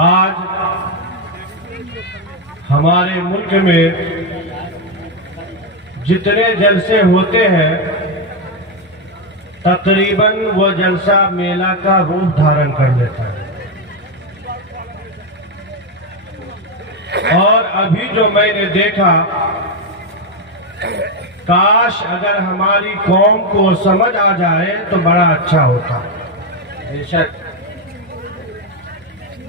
آج ہمارے ملک میں جتنے جلسے ہوتے ہیں تقریباً وہ جلسہ میلہ کا روپ دھارن کر لیتا ہے، اور ابھی جو میں نے دیکھا، کاش اگر ہماری قوم کو سمجھ آ جائے تو بڑا اچھا ہوتا۔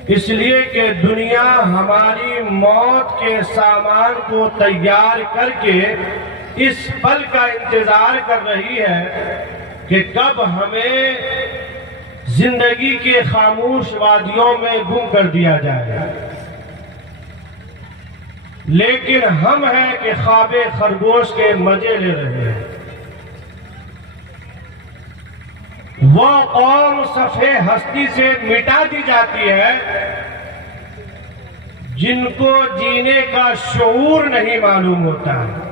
اس لیے کہ دنیا ہماری موت کے سامان کو تیار کر کے اس پل کا انتظار کر رہی ہے کہ کب ہمیں زندگی کے خاموش وادیوں میں گم کر دیا جائے، لیکن ہم ہیں کہ خواب خرگوش کے مزے لے رہے ہیں۔ وہ قوم صفحے ہستی سے مٹا دی جاتی ہے جن کو جینے کا شعور نہیں معلوم ہوتا ہے۔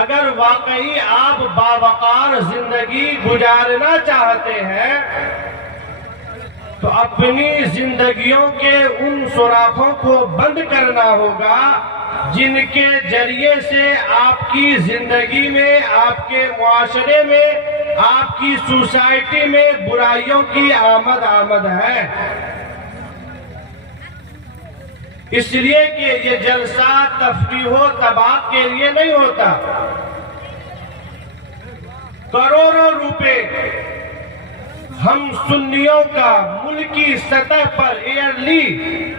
اگر واقعی آپ باوقار زندگی گزارنا چاہتے ہیں تو اپنی زندگیوں کے ان سوراخوں کو بند کرنا ہوگا جن کے ذریعے سے آپ کی زندگی میں، آپ کے معاشرے میں، آپ کی سوسائٹی میں برائیوں کی آمد ہے۔ اس لیے کہ یہ جلسہ تفریح و تباہ کے لیے نہیں ہوتا۔ کروڑوں روپے ہم سنیوں کا ملکی سطح پر ایئرلی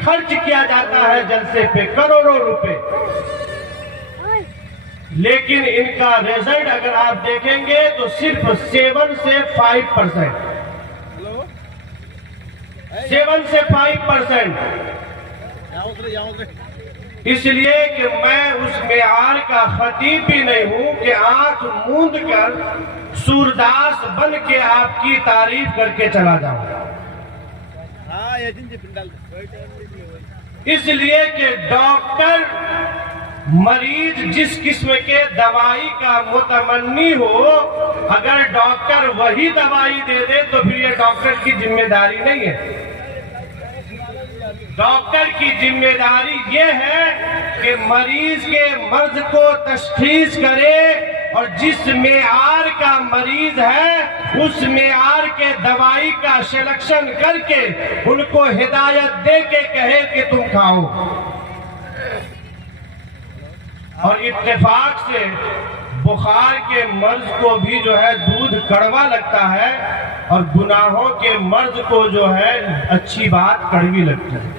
خرچ کیا جاتا ہے جلسے پہ، کروڑوں روپے، لیکن ان کا رزلٹ اگر آپ دیکھیں گے تو صرف 7 سے 5%، 7 سے 5%۔ اس لیے کہ میں اس معیار کا خطیب بھی نہیں ہوں کہ آنکھ موند کر سورداس بن کے آپ کی تعریف کر کے چلا جاؤں، اس لیے کہ ڈاکٹر مریض جس قسم کے دوائی کا متمنی ہو، اگر ڈاکٹر وہی دوائی دے دے تو پھر یہ ڈاکٹر کی ذمہ داری نہیں ہے۔ ڈاکٹر کی ذمہ داری یہ ہے کہ مریض کے مرض کو تشخیص کرے اور جس معیار کا مریض ہے اس معیار کے دوائی کا سلیکشن کر کے ان کو ہدایت دے کے کہے کہ تم کھاؤ۔ اور اتفاق سے بخار کے مرض کو بھی جو ہے دودھ کڑوا لگتا ہے، اور گناہوں کے مرض کو جو ہے اچھی بات کڑوی لگتی ہے۔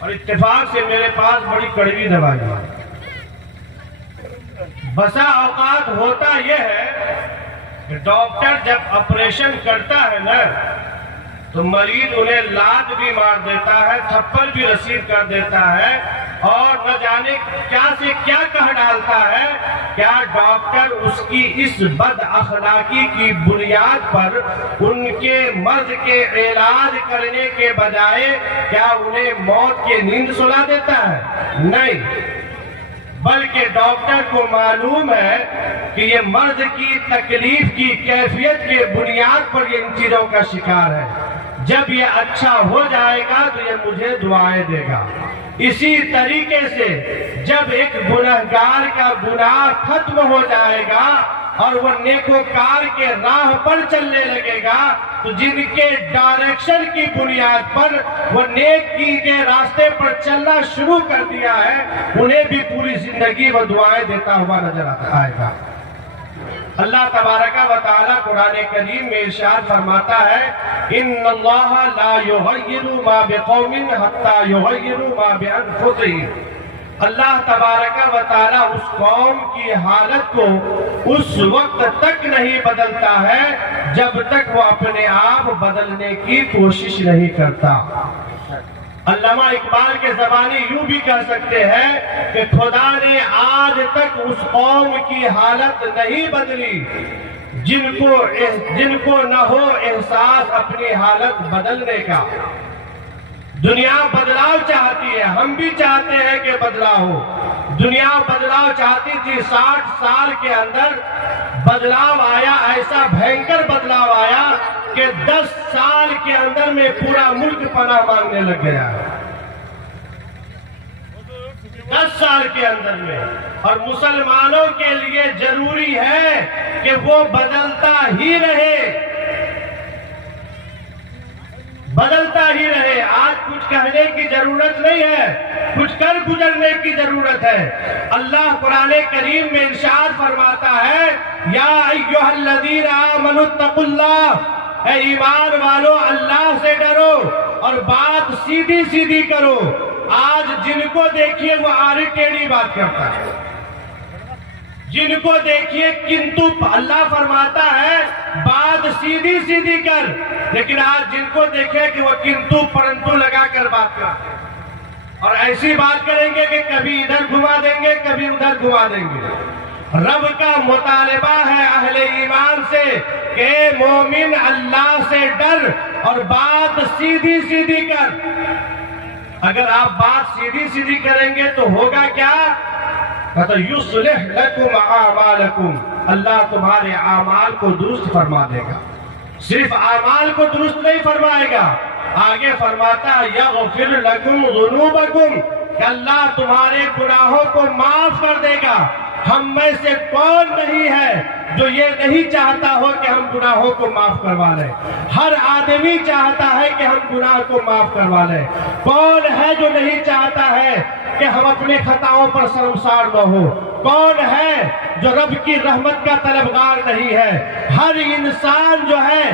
اور اتفاق سے میرے پاس بڑی کڑوی دوائی ہے۔ بسا اوقات ہوتا یہ ہے کہ ڈاکٹر جب آپریشن کرتا ہے نا تو مریض انہیں لات بھی مار دیتا ہے، تھپڑ بھی رسید کر دیتا ہے، اور نہ جانے کیا سے کیا کہہ ڈالتا ہے۔ کیا ڈاکٹر اس کی اس بد اخلاقی کی بنیاد پر ان کے مرض کے علاج کرنے کے بجائے کیا انہیں موت کی نیند سلا دیتا ہے؟ نہیں، بلکہ ڈاکٹر کو معلوم ہے کہ یہ مرض کی تکلیف کی کیفیت کے بنیاد پر یہ ان چیزوں کا شکار ہے۔ جب یہ اچھا ہو جائے گا تو یہ مجھے دعائیں دے گا۔ اسی طریقے سے جب ایک گنہگار کا گناہ ختم ہو جائے گا اور وہ نیکوکار کے راہ پر چلنے لگے گا تو جن کے ڈائریکشن کی بنیاد پر وہ نیکی کے راستے پر چلنا شروع کر دیا ہے، انہیں بھی پوری زندگی وہ دعائیں دیتا ہوا نظر آئے گا۔ اللہ تبارک و تعالی قرآن کریم میں ارشاد فرماتا ہے، ان اللہ لا یغیر ما بقوم حتی یغیروا ما بانفسہم۔ اللہ تبارک و تعالی اس قوم کی حالت کو اس وقت تک نہیں بدلتا ہے جب تک وہ اپنے آپ بدلنے کی کوشش نہیں کرتا۔ علامہ اقبال کے زبانی یوں بھی کہہ سکتے ہیں کہ خدا نے آج تک اس قوم کی حالت نہیں بدلی جن کو نہ ہو احساس اپنی حالت بدلنے کا۔ دنیا بدلاؤ چاہتی ہے، ہم بھی چاہتے ہیں کہ بدلاؤ ہو۔ دنیا بدلاؤ چاہتی تھی، 60 سال کے اندر بدلاؤ آیا، ایسا بھینکر بدلاؤ آیا کہ 10 سال کے اندر میں پورا ملک پناہ مانگنے لگ گیا، 10 سال کے اندر میں۔ اور مسلمانوں کے لیے ضروری ہے کہ وہ بدلتا ہی رہے، بدلتا ہی رہے۔ آج کچھ کہنے کی ضرورت نہیں ہے، کچھ کر گزرنے کی ضرورت ہے۔ اللہ قرآن کریم میں ارشاد فرماتا ہے، یا ایھا الذین آمنوا اتقوا اللہ، اے ایمان والو اللہ سے ڈرو اور بات سیدھی سیدھی کرو۔ آج جن کو دیکھیے وہ آڑی ٹیڑھی بات کرتا ہے، جن کو دیکھیے کنتو اللہ فرماتا ہے بات سیدھی سیدھی کر، لیکن آج جن کو دیکھے کہ وہ کنتو پرنتو لگا کر بات کرتے ہیں، اور ایسی بات کریں گے کہ کبھی ادھر گھما دیں گے کبھی ادھر گھما دیں گے۔ رب کا مطالبہ ہے اہل ایمان سے کہ اے مومن اللہ سے ڈر اور بات سیدھی سیدھی کر۔ اگر آپ بات سیدھی سیدھی کریں گے تو ہوگا کیا؟ یُصْلِحْ لَكُمْ أَعْمَالَكُمْ، اللہ تمہارے اعمال کو درست فرما دے گا۔ صرف اعمال کو درست نہیں فرمائے گا، آگے فرماتا ہے یغفر لکم ذنوبکم، کہ اللہ تمہارے گناہوں کو معاف کر دے گا۔ ہم میں سے کون نہیں ہے جو یہ نہیں چاہتا ہو کہ ہم گناہوں کو معاف کروا لیں؟ ہر آدمی چاہتا ہے کہ ہم گناہ کو معاف کروا لیں۔ کون ہے جو نہیں چاہتا ہے کہ ہم اپنے خطاؤں پر شرمسار نہ ہو؟ کون ہے جو رب کی رحمت کا طلبگار نہیں ہے؟ ہر انسان جو ہے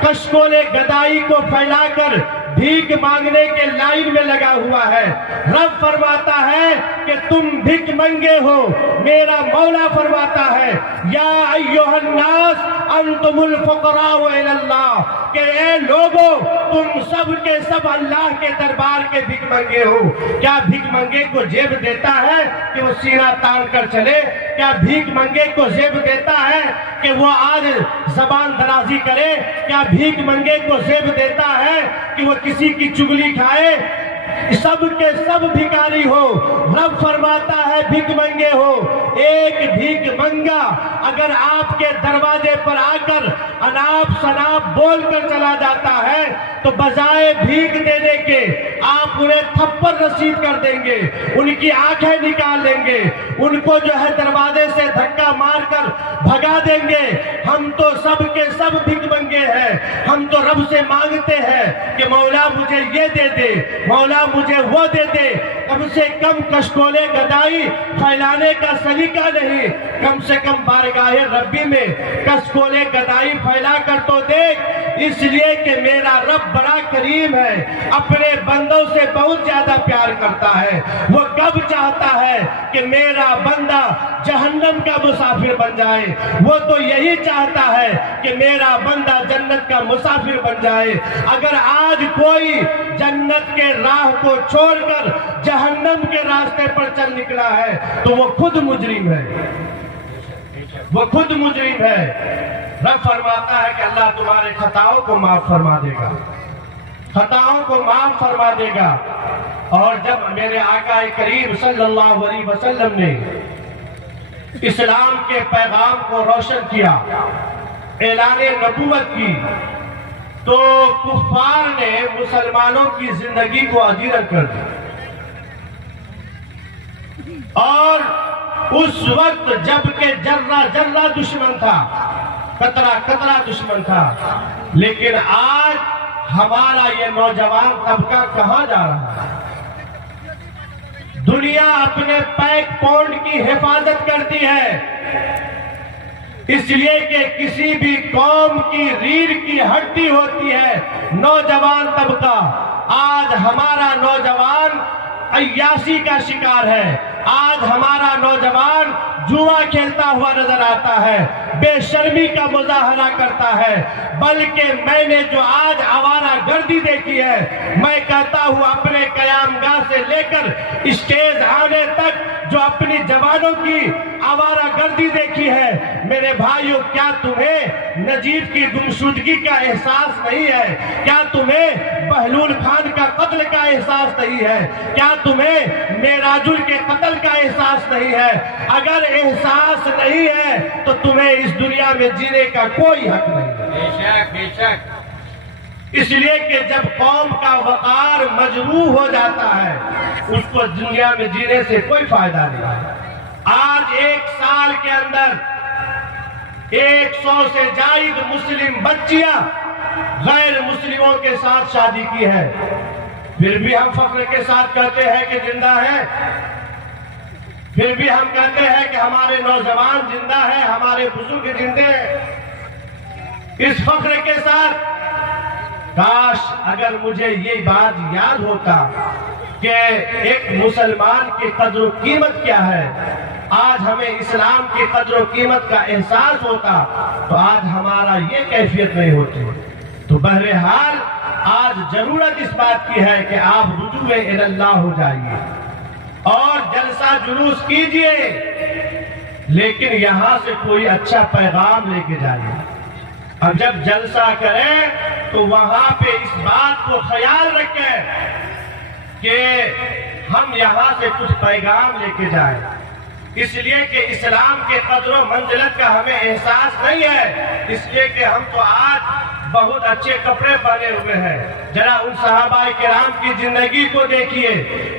کشکول گدائی کو پھیلا کر بھیک مانگنے کے لائن میں لگا ہوا ہے۔ رب فرماتا ہے کہ تم بھیک منگے ہو، میرا مولا فرماتا ہے یا ایھا الناس انتم الفقراء الی اللہ، کہ اے لوگو تم سب کے سب اللہ کے دربار کے بھیک منگے ہو۔ کیا بھیک منگے کو جیب دیتا ہے کہ وہ سینہ تان کر چلے؟ کیا بھیک منگے کو جیب دیتا ہے کہ وہ آج زبان درازی کرے؟ کیا بھیک منگے کو جیب دیتا ہے کہ وہ کسی کی چگلی کھائے؟ سب کے سب بھکاری ہو۔ رب فرماتا ہے بھیک منگے ہو۔ ایک بھیک منگا اگر آپ کے دروازے پر آ کر اناپ شناپ بول کر چلا جاتا ہے تو بجائے بھیک دینے کے آپ انہیں تھپڑ رسید کر دیں گے، ان کی آنکھیں نکال دیں گے، ان کو جو ہے دروازے سے دھکا مار کر بھگا دیں گے۔ ہم تو سب کے سب بھیک منگے ہیں، ہم تو رب سے مانگتے ہیں کہ مولا مجھے یہ دے دے، مولا مجھے وہ دے دے۔ کم سے کم کشکولے گدائی پھیلانے کا سلیقہ نہیں، کم سے کم بارگاہ ربی میں کشکولے گدائی پھیلا کر تو دیکھ، اس لیے کہ میرا رب بڑا کریم ہے، اپنے بندوں سے بہت زیادہ پیار کرتا ہے۔ وہ کب چاہتا ہے کہ میرا بندہ جہنم کا مسافر بن جائے؟ وہ تو یہی چاہتا ہے کہ میرا بندہ جنت کا مسافر بن جائے۔ اگر آج کوئی جنت کے راہ کو چھوڑ کر جہنم کے راستے پر چل نکلا ہے تو وہ خود مجرم ہے، وہ خود مجرم ہے۔ رب فرماتا ہے کہ اللہ تمہارے خطاؤں کو معاف فرما دے گا، خطاؤں کو معاف فرما دے گا۔ اور جب میرے آقا کریم صلی اللہ علیہ وسلم نے اسلام کے پیغام کو روشن کیا، اعلان نبوت کی، تو کفار نے مسلمانوں کی زندگی کو اجیرت کر دیا۔ اور اس وقت جب کہ ذرہ ذرہ دشمن تھا، قطرہ قطرہ دشمن تھا، لیکن آج ہمارا یہ نوجوان طبقہ کہاں جا رہا ہے؟ دنیا اپنے پیک پونڈ کی حفاظت کرتی ہے، اس لیے کہ کسی بھی قوم کی ریڑھ کی ہڈی ہوتی ہے نوجوان طبقہ۔ آج ہمارا نوجوان عیاشی کا شکار ہے، آج ہمارا نوجوان جوا کھیلتا ہوا نظر آتا ہے، بے شرمی کا مظاہرہ کرتا ہے۔ بلکہ میں نے جو آج آوارہ گردی دیکھی ہے، میں کہتا ہوں اپنے قیام گاہ سے لے کر اسٹیج آنے تک جو اپنی جوانوں کی آوارہ گردی دیکھی ہے، میرے بھائیوں کیا تمہیں نجیب کی گمشدگی کا احساس نہیں ہے؟ کیا تمہیں بہلول خان کا قتل کا احساس نہیں ہے؟ کیا تمہیں معراج کے قتل کا احساس نہیں ہے؟ اگر احساس نہیں ہے تو تمہیں اس دنیا میں جینے کا کوئی حق نہیں ہے۔ بے شک بے شک۔ اس لیے کہ جب قوم کا وقار مجروح ہو جاتا ہے اس کو دنیا میں جینے سے کوئی فائدہ نہیں۔ آج ایک سال کے اندر 100 سے زائد مسلم بچیاں غیر مسلموں کے ساتھ شادی کی ہے، پھر بھی ہم فخر کے ساتھ کہتے ہیں کہ زندہ ہے، پھر بھی ہم کہتے ہیں کہ ہمارے نوجوان زندہ ہیں، ہمارے بزرگ زندے ہیں۔ اس فخر کے ساتھ کاش اگر مجھے یہ بات یاد ہوتا کہ ایک مسلمان کی قدر و قیمت کیا ہے، آج ہمیں اسلام کی قدر و قیمت کا احساس ہوتا تو آج ہمارا یہ کیفیت نہیں ہوتی۔ تو بہرحال آج ضرورت اس بات کی ہے کہ آپ رجوع اللہ ہو جائیے اور جلسہ جلوس کیجئے، لیکن یہاں سے کوئی اچھا پیغام لے کے جائیے۔ اب جب جلسہ کریں تو وہاں پہ اس بات کو خیال رکھیں کہ ہم یہاں سے کچھ پیغام لے کے جائیں، اس لیے کہ اسلام کے قدر و منزلت کا ہمیں احساس نہیں ہے، اس لیے کہ ہم تو آج بہت اچھے کپڑے پہنے ہوئے ہیں۔ ذرا ان صحابہ کرام کی زندگی کو دیکھیے۔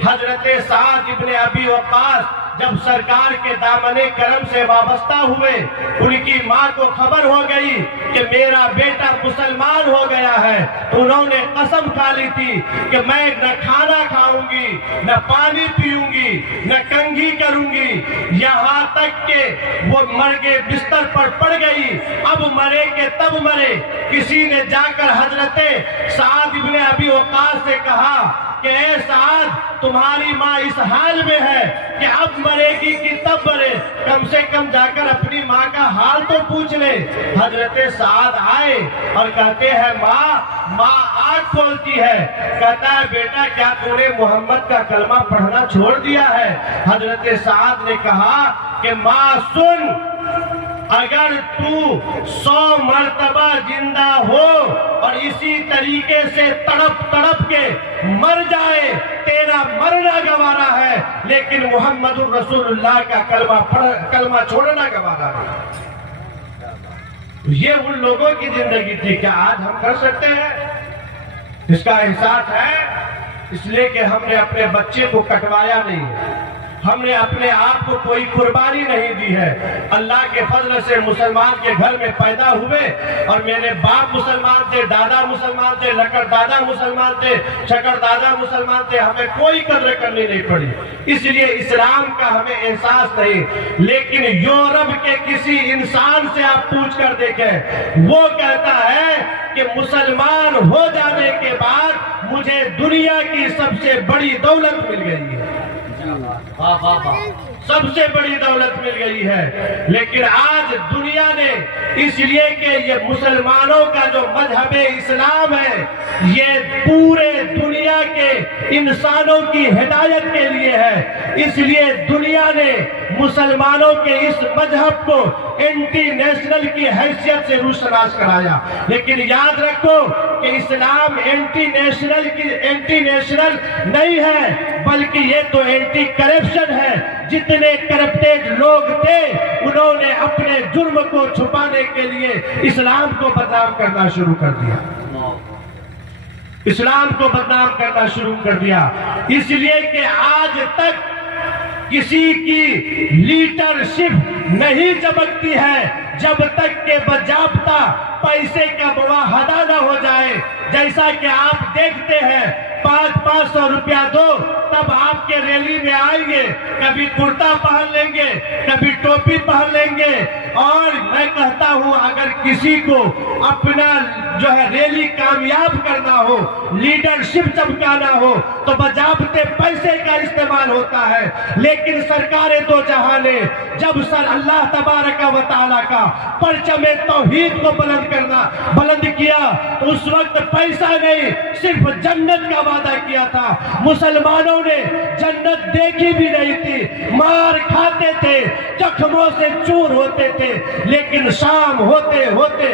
حضرت سعد ابن ابی وقاص جب سرکار کے دامن کرم سے وابستہ ہوئے، ان کی ماں کو خبر ہو گئی کہ میرا بیٹا مسلمان ہو گیا ہے، انہوں نے قسم کھا لی تھی کہ میں نہ کھانا کھاؤں گی، نہ پانی پیوں گی، نہ کنگھی کروں گی، یہاں تک کہ وہ مرگے بستر پر پڑ گئی۔ اب مرے کہ تب مرے۔ کسی نے جا کر حضرت سعد ابن ابی وقاص سے کہا کہ اے سعد، تمہاری ماں اس حال میں ہے کہ اب مرے گی کہ تب مرے، کم سے کم جا کر اپنی ماں کا حال تو پوچھ لے۔ حضرت سعد آئے اور کہتے ہیں ماں آنکھ کھولتی ہے، کہتا ہے بیٹا کیا تم نے محمد کا کلمہ پڑھنا چھوڑ دیا ہے؟ حضرت سعد نے کہا کہ ماں سن، اگر تو 100 مرتبہ زندہ ہو اور اسی طریقے سے تڑپ تڑپ کے مر جائے، تیرا مرنا گوارا ہے، لیکن محمد الرسول اللہ کا کلمہ چھوڑنا گوارا ہے۔ یہ ان لوگوں کی زندگی تھی، کیا آج ہم کر سکتے ہیں؟ اس کا احساس ہے، اس لیے کہ ہم نے اپنے بچے کو کٹوایا نہیں، ہم نے اپنے آپ کو کوئی قربانی نہیں دی ہے۔ اللہ کے فضل سے مسلمان کے گھر میں پیدا ہوئے اور میرے باپ مسلمان تھے، دادا مسلمان تھے، لکڑ دادا مسلمان تھے، شکر دادا مسلمان تھے، ہمیں کوئی قدر کرنی نہیں پڑی، اس لیے اسلام کا ہمیں احساس نہیں۔ لیکن یورپ کے کسی انسان سے آپ پوچھ کر دیکھیں، وہ کہتا ہے کہ مسلمان ہو جانے کے بعد مجھے دنیا کی سب سے بڑی دولت مل گئی ہے، سب سے بڑی دولت مل گئی ہے۔ لیکن آج دنیا نے، اس لیے کہ یہ مسلمانوں کا جو مذہب اسلام ہے یہ پورے دنیا کے انسانوں کی ہدایت کے لیے ہے، اس لیے دنیا نے مسلمانوں کے اس مذہب کو اینٹی نیشنل کی حیثیت سے روشناس کرایا۔ لیکن یاد رکھو کہ اسلام اینٹی نیشنل نہیں ہے، بلکہ یہ تو اینٹی کرپشن ہے۔ جتنے کرپٹیڈ لوگ تھے انہوں نے اپنے جرم کو چھپانے کے لیے اسلام کو بدنام کرنا شروع کر دیا، اسلام کو بدنام کرنا شروع کر دیا، اس لیے کہ آج تک کسی کی لیڈرشپ نہیں چمکتی ہے جب تک کہ باضابطہ پیسے کا معاہدہ نہ ہو جائے۔ جیسا کہ آپ دیکھتے ہیں 500 روپیہ دو تب آپ کے ریلی میں آئیں گے، کبھی کرتا پہن لیں گے، کبھی ٹوپی پہن لیں گے۔ اور میں کہتا ہوں اگر کسی کو اپنا جو ہے ریلی کامیاب کرنا ہو، لیڈرشپ چمکانا ہو تو باضابطے پیسے کا استعمال ہوتا ہے۔ لیکن سرکار دو جہاں نے جب اللہ تبارک و تعالیٰ کا پرچم توحید کو بلند کیا تو اس وقت پیسہ نہیں، صرف جنت کا وعدہ کیا تھا۔ مسلمانوں نے جنت دیکھی بھی نہیں تھی، مار کھاتے تھے، زخموں سے چور ہوتے تھے، لیکن شام ہوتے ہوتے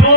2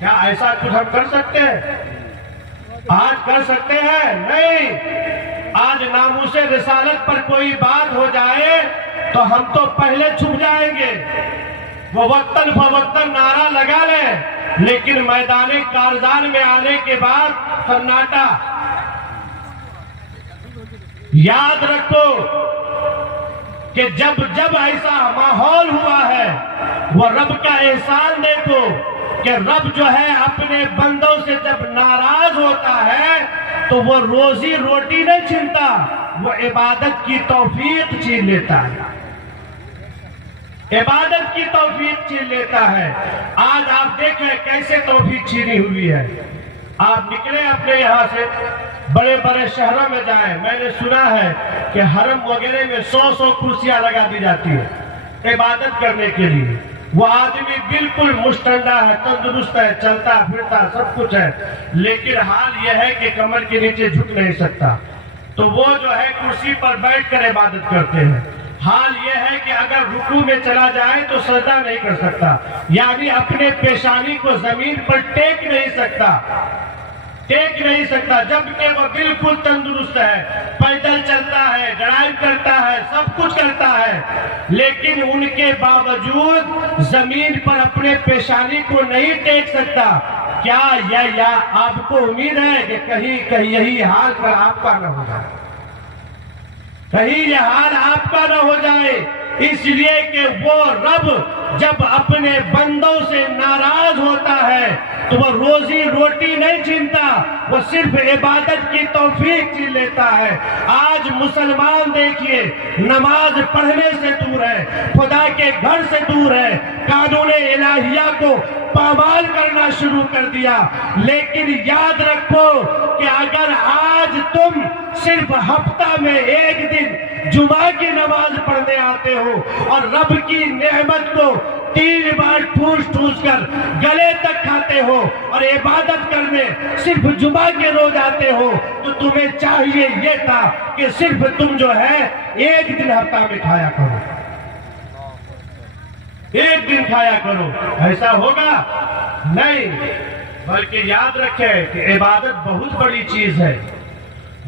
کیا ایسا کچھ ہم کر سکتے ہیں؟ آج کر سکتے ہیں؟ نہیں۔ آج ناموس رسالت پر کوئی بات ہو جائے تو ہم تو پہلے چھپ جائیں گے، وہ وقتاً فوقتاً نعرہ لگا لیں، لیکن میدان کارزار میں آنے کے بعد سناٹا۔ یاد رکھو کہ جب ایسا ماحول ہوا ہے، وہ رب کا احسان دیکھو کہ رب جو ہے اپنے بندوں سے جب ناراض ہوتا ہے تو وہ روزی روٹی نہیں چھینتا، وہ عبادت کی توفیق چھین لیتا ہے، عبادت کی توفیق چھین لیتا ہے۔ آج آپ دیکھیں کیسے توفیق چھینی ہوئی ہے۔ آپ نکلے اپنے یہاں سے بڑے بڑے شہروں میں جائیں، میں نے سنا ہے کہ حرم وغیرہ میں 100 کرسیاں لگا دی جاتی ہیں عبادت کرنے کے لیے۔ وہ آدمی بالکل مستندہ ہے، تندرست ہے، چلتا پھرتا سب کچھ ہے، لیکن حال یہ ہے کہ کمر کے نیچے جھک نہیں سکتا، تو وہ جو ہے کرسی پر بیٹھ کر عبادت کرتے ہیں۔ حال یہ ہے کہ اگر رکوع میں چلا جائے تو سجدہ نہیں کر سکتا، یعنی اپنے پیشانی کو زمین پر ٹیک نہیں سکتا، جبکہ وہ بالکل تندرست ہے، پیدل چلتا ہے، ڈرائیو کرتا ہے، سب کچھ کرتا ہے، لیکن ان کے باوجود زمین پر اپنے پیشانی کو نہیں ٹیک سکتا۔ کیا یا آپ کو امید ہے کہ کہیں یہی حال پر آپ کا نہ ہو جائے، کہیں یہ حال آپ کا نہ ہو جائے؟ اس لیے کہ وہ رب جب اپنے بندوں سے ناراض ہوتا ہے تو وہ روزی روٹی نہیں چھینتا، وہ صرف عبادت کی توفیق چھین لیتا ہے۔ آج مسلمان دیکھیے نماز پڑھنے سے دور ہے، خدا کے گھر سے دور ہے، قانون الہیہ کو پامال کرنا شروع کر دیا۔ لیکن یاد رکھو کہ اگر آج تم صرف ہفتہ میں ایک دن جمعہ کی نماز پڑھنے آتے ہو اور رب کی نعمت کو 3 بار ٹھوس کر گلے تک کھاتے ہو اور عبادت کرنے صرف جمعہ کے روز آتے ہو، تو تمہیں چاہیے یہ تھا کہ صرف تم جو ہے ایک دن ہفتہ میں کھایا کرو، ایک دن کھایا کرو۔ ایسا ہوگا نہیں، بلکہ یاد رکھیں کہ عبادت بہت بڑی چیز ہے،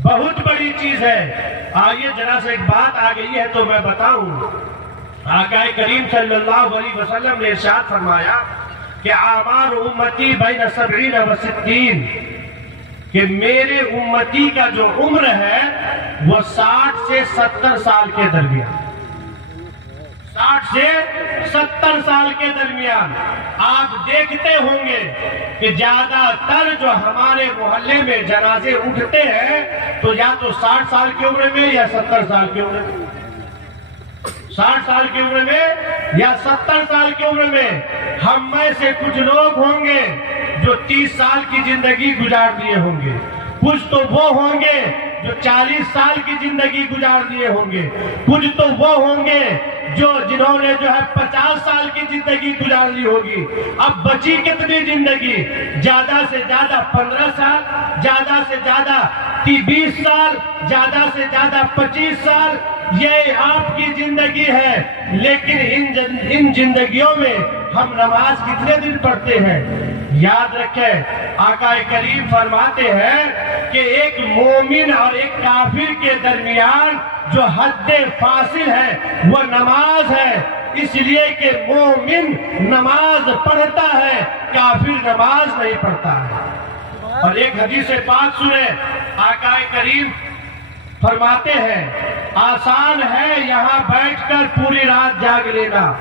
بہت بڑی چیز ہے۔ آئیے ذرا سے ایک بات آ گئی ہے تو میں بتاؤں۔ آقا کریم صلی اللہ علیہ وسلم نے ارشاد فرمایا کہ اعمار امتی بین 70 و 60، کہ میرے امتی کا جو عمر ہے وہ 60 سے 70 سال کے درمیان، 60 سے 70 سال کے درمیان۔ آپ دیکھتے ہوں گے کہ زیادہ تر جو ہمارے محلے میں جنازے اٹھتے ہیں تو یا تو 60 سال کی عمر میں یا 70 سال کی عمر میں، 60 سال کی عمر میں یا 70 سال کی عمر میں۔ ہم میں سے کچھ لوگ ہوں گے جو 30 سال کی زندگی گزار دیے ہوں گے، کچھ تو وہ ہوں گے جو 40 سال کی زندگی گزار دیے ہوں گے، کچھ تو وہ ہوں گے جنہوں نے جو ہے 50 سال کی زندگی گزار لی ہوگی۔ اب بچی کتنی زندگی؟ زیادہ سے زیادہ 15 سال، زیادہ سے زیادہ 20 سال، زیادہ سے زیادہ 25 سال، یہ آپ کی زندگی ہے۔ لیکن ان زندگیوں میں ہم نماز کتنے دن پڑھتے ہیں؟ یاد رکھیں آقا کریم فرماتے ہیں کہ ایک مومن اور ایک کافر کے درمیان جو حد فاصل ہے وہ نماز ہے، اس لیے کہ مومن نماز پڑھتا ہے، کافر نماز نہیں پڑھتا ہے۔ اور ایک حدیث پاک سنیں، آقا کریم فرماتے ہیں آسان ہے یہاں بیٹھ کر پوری رات جاگ لینا،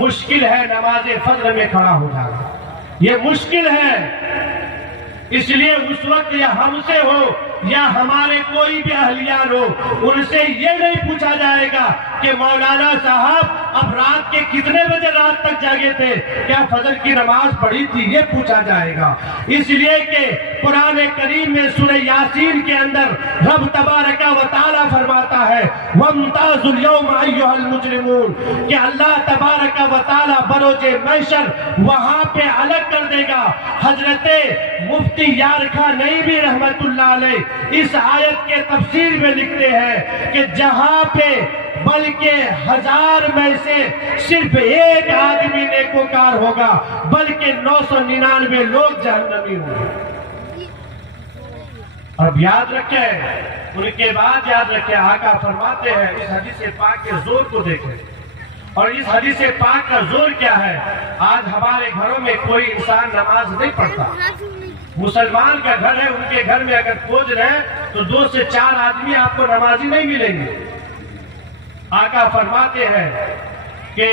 مشکل ہے نماز فجر میں کھڑا ہو جانا، یہ مشکل ہے۔ اس لیے اس وقت یا ہم سے ہو یا ہمارے کوئی بھی اہلیان ہو، ان سے یہ نہیں پوچھا جائے گا کہ مولانا صاحب اب رات کے کتنے بجے رات تک جاگے تھے، کیا فجر کی نماز پڑھی تھی، یہ پوچھا جائے گا۔ اس لیے کہ قرآن کریم میں سورہ یاسین کے اندر رب تبارک و تعالی فرماتا ہے وَامْتَازُوا الْيَوْمَ أَيُّهَا الْمُجْرِمُونَ، کہ اللہ تبارک و تعالی بروز محشر وہاں پہ الگ کر دے گا۔ حضرت مفتی یارخان نعیمی رحمت اللہ علیہ اس آیت کے تفسیر میں لکھتے ہیں کہ جہاں پہ بلکہ 1000 میں سے صرف ایک آدمی نیکوکار ہوگا، بلکہ 999 لوگ جہنمی ہوں گے۔ اب یاد رکھیں، ان کے بعد یاد رکھیں، آقا فرماتے ہیں، اس حدیث پاک کے زور کو دیکھیں، اور اس حدیث پاک کا زور کیا ہے؟ آج ہمارے گھروں میں کوئی انسان نماز نہیں پڑھتا، مسلمان کا گھر ہے، ان کے گھر میں اگر کھوج رہے تو 2 سے 4 آدمی آپ کو نمازی نہیں ملیں گے۔ آقا فرماتے ہیں کہ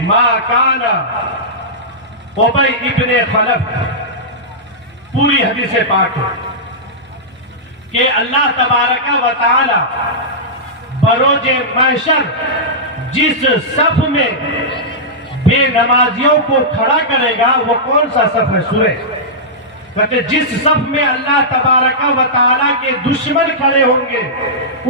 ما کان ابی ابن خلف، پوری حدیث پاک ہے کہ اللہ تبارک و تعالی بروز محشر جس صف میں بے نمازیوں کو کھڑا کرے گا، وہ کون سا صف ہے؟ سورہ کہتے جس صف میں اللہ تبارک و تعالیٰ کے دشمن کھڑے ہوں گے،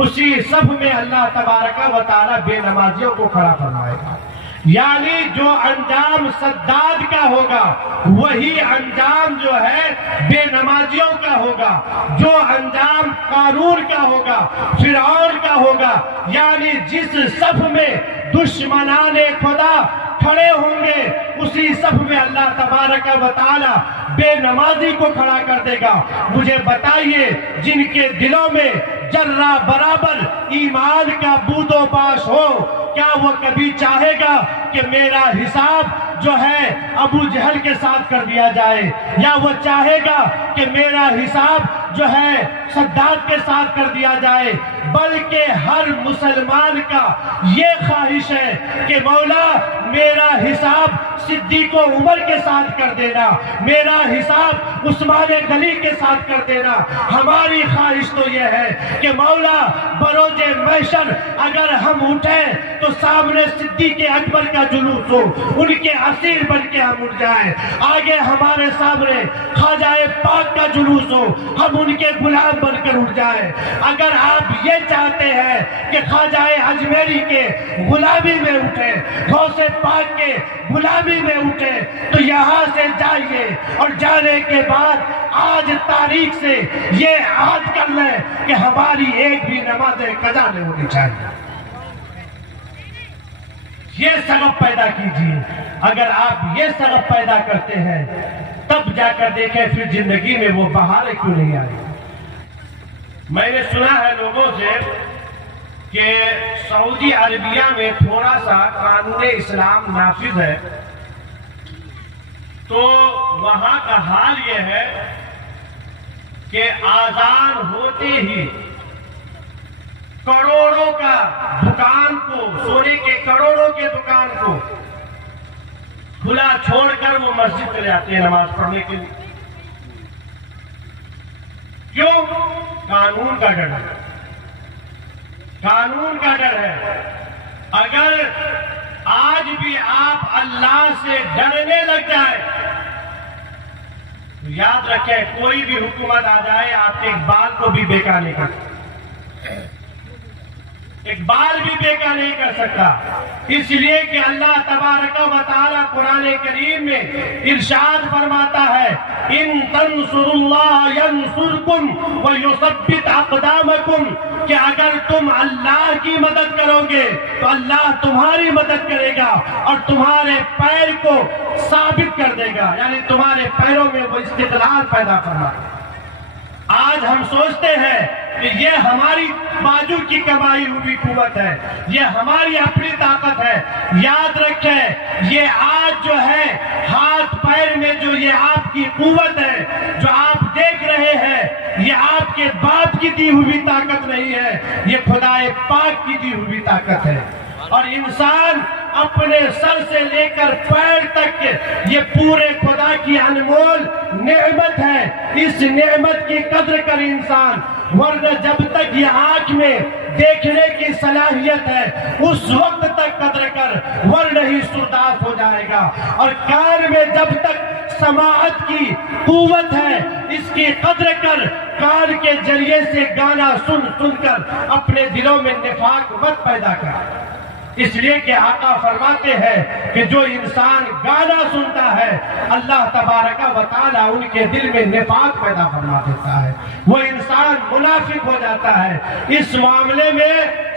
اسی صف میں اللہ تبارک و تعالیٰ بے نمازیوں کو کھڑا فرمائے گا۔ یعنی جو انجام سداد کا ہوگا وہی انجام جو ہے بے نمازیوں کا ہوگا، جو انجام قارون کا ہوگا، فرعون کا ہوگا۔ یعنی جس صف میں دشمنان خدا کھڑے ہوں گے، اسی صف میں اللہ تبارک و تعالی بے نمازی کو کھڑا کر دے گا۔ مجھے بتائیے، جن کے دلوں میں ذرہ برابر ایمان کا بود و باش ہو، کیا وہ کبھی چاہے گا کہ میرا حساب جو ہے ابو جہل کے ساتھ کر دیا جائے، یا وہ چاہے گا کہ میرا حساب جو ہے سداد کے ساتھ کر دیا جائے؟ بلکہ ہر مسلمان کا یہ خواہش ہے کہ مولا میرا حساب صدیق و عمر کے ساتھ کر دینا، میرا حساب عثمان غنی کے ساتھ کر دینا۔ ہماری خواہش تو یہ ہے کہ مولا بروز محشر اگر ہم اٹھیں تو سامنے صدیق اکبر کا جلوس ہو، ان کے اسیر بن کے ہم اٹھ جائیں، آگے ہمارے سامنے خواجہ پاک کا جلوس ہو، ہم ان کے غلام بن کر اٹھ جائیں۔ اگر آپ یہ چاہتے ہیں کہ خواجہ اجمیری کے غلامی میں اٹھیں، غوث پاک کے غلامی میں اٹھیں، تو یہاں سے جائیے، اور جانے کے بعد آج تاریخ سے یہ عہد کر لیں کہ ہماری ایک بھی نماز قضا نہیں ہونی چاہیے۔ یہ سبب پیدا کیجیے۔ اگر آپ یہ سبب پیدا کرتے ہیں تب جا کر دیکھیں پھر زندگی میں وہ بہاریں کیوں نہیں آئی۔ میں نے سنا ہے لوگوں سے کہ سعودی عربیہ میں تھوڑا سا قانون اسلام نافذ ہے، تو وہاں کا حال یہ ہے کہ آذان ہوتے ہی کروڑوں کا دکان کو، سونے کے کروڑوں کے دکان کو کھلا چھوڑ کر وہ مسجد میں جاتے ہیں نماز پڑھنے کے لیے۔ کیوں؟ قانون کا ڈر ہے، قانون کا ڈر ہے۔ اگر آج بھی آپ اللہ سے ڈرنے لگ جائیں تو یاد رکھیں کوئی بھی حکومت آ جائے آپ کے اقبال کو بھی بیکار نہیں کر سکتا، اقبال بھی بیکار نہیں کر سکتا، اس لیے کہ اللہ تبارک و تعالی قرآن کریم میں ارشاد فرماتا ہے ان تنصروا اللہ ینصرکم ویثبت اقدامکم، کہ اگر تم اللہ کی مدد کرو گے تو اللہ تمہاری مدد کرے گا اور تمہارے پیر کو ثابت کر دے گا، یعنی تمہارے پیروں میں وہ استقلال پیدا کرنا۔ آج ہم سوچتے ہیں کہ یہ ہماری باجو کی کمائی ہوئی قوت ہے، یہ ہماری اپنی طاقت ہے۔ یاد رکھیں یہ آج جو ہے ہاتھ پیر میں جو یہ آپ کی قوت ہے جو آپ دیکھ رہے ہیں، یہ آپ کے باپ کی دی ہوئی طاقت نہیں ہے، یہ خدا پاک کی دی ہوئی طاقت ہے۔ اور انسان اپنے سر سے لے کر پیر تک یہ پورے خدا کی انمول نعمت ہے، اس نعمت کی قدر کر انسان، ورنہ جب تک یہ آنکھ میں دیکھنے کی صلاحیت ہے اس وقت تک قدر کر، ورنہ ہی سرداب ہو جائے گا۔ اور کان میں جب تک سماعت کی قوت ہے اس کی قدر کر، کان کے ذریعے سے گانا سن سن کر اپنے دلوں میں نفاق مت پیدا کر۔ اس لیے کہ آقا فرماتے ہیں کہ جو انسان گانا سنتا ہے اللہ تبارک و تعالیٰ ان کے دل میں نفاق پیدا فرما دیتا ہے، وہ انسان منافق ہو جاتا ہے۔ اس معاملے میں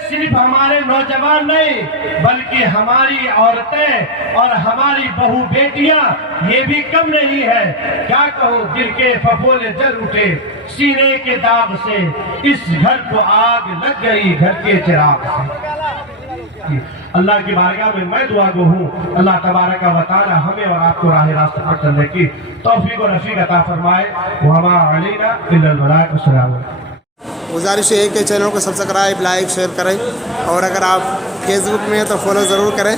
صرف ہمارے نوجوان نہیں بلکہ ہماری عورتیں اور ہماری بہو بیٹیاں یہ بھی کم نہیں ہے. کیا کہوں دل کے پھپھولے جل اٹھے سینے کے داغ سے, اس گھر کو آگ لگ گئی گھر کے چراغ سے. اللہ کی بارگاہ میں دعا گو ہوں, اللہ تبارک و تعالی ہمیں اور آپ کو راہ راست پر چلنے کی توفیق و رفیق عطا فرمائے. وما علینا الا البلاغ. السلام علیکم. گزارش ہے کہ چینل کو سبسکرائب لائک شیئر کریں, اور اگر آپ فیس بک میں ہیں تو فالو ضرور کریں.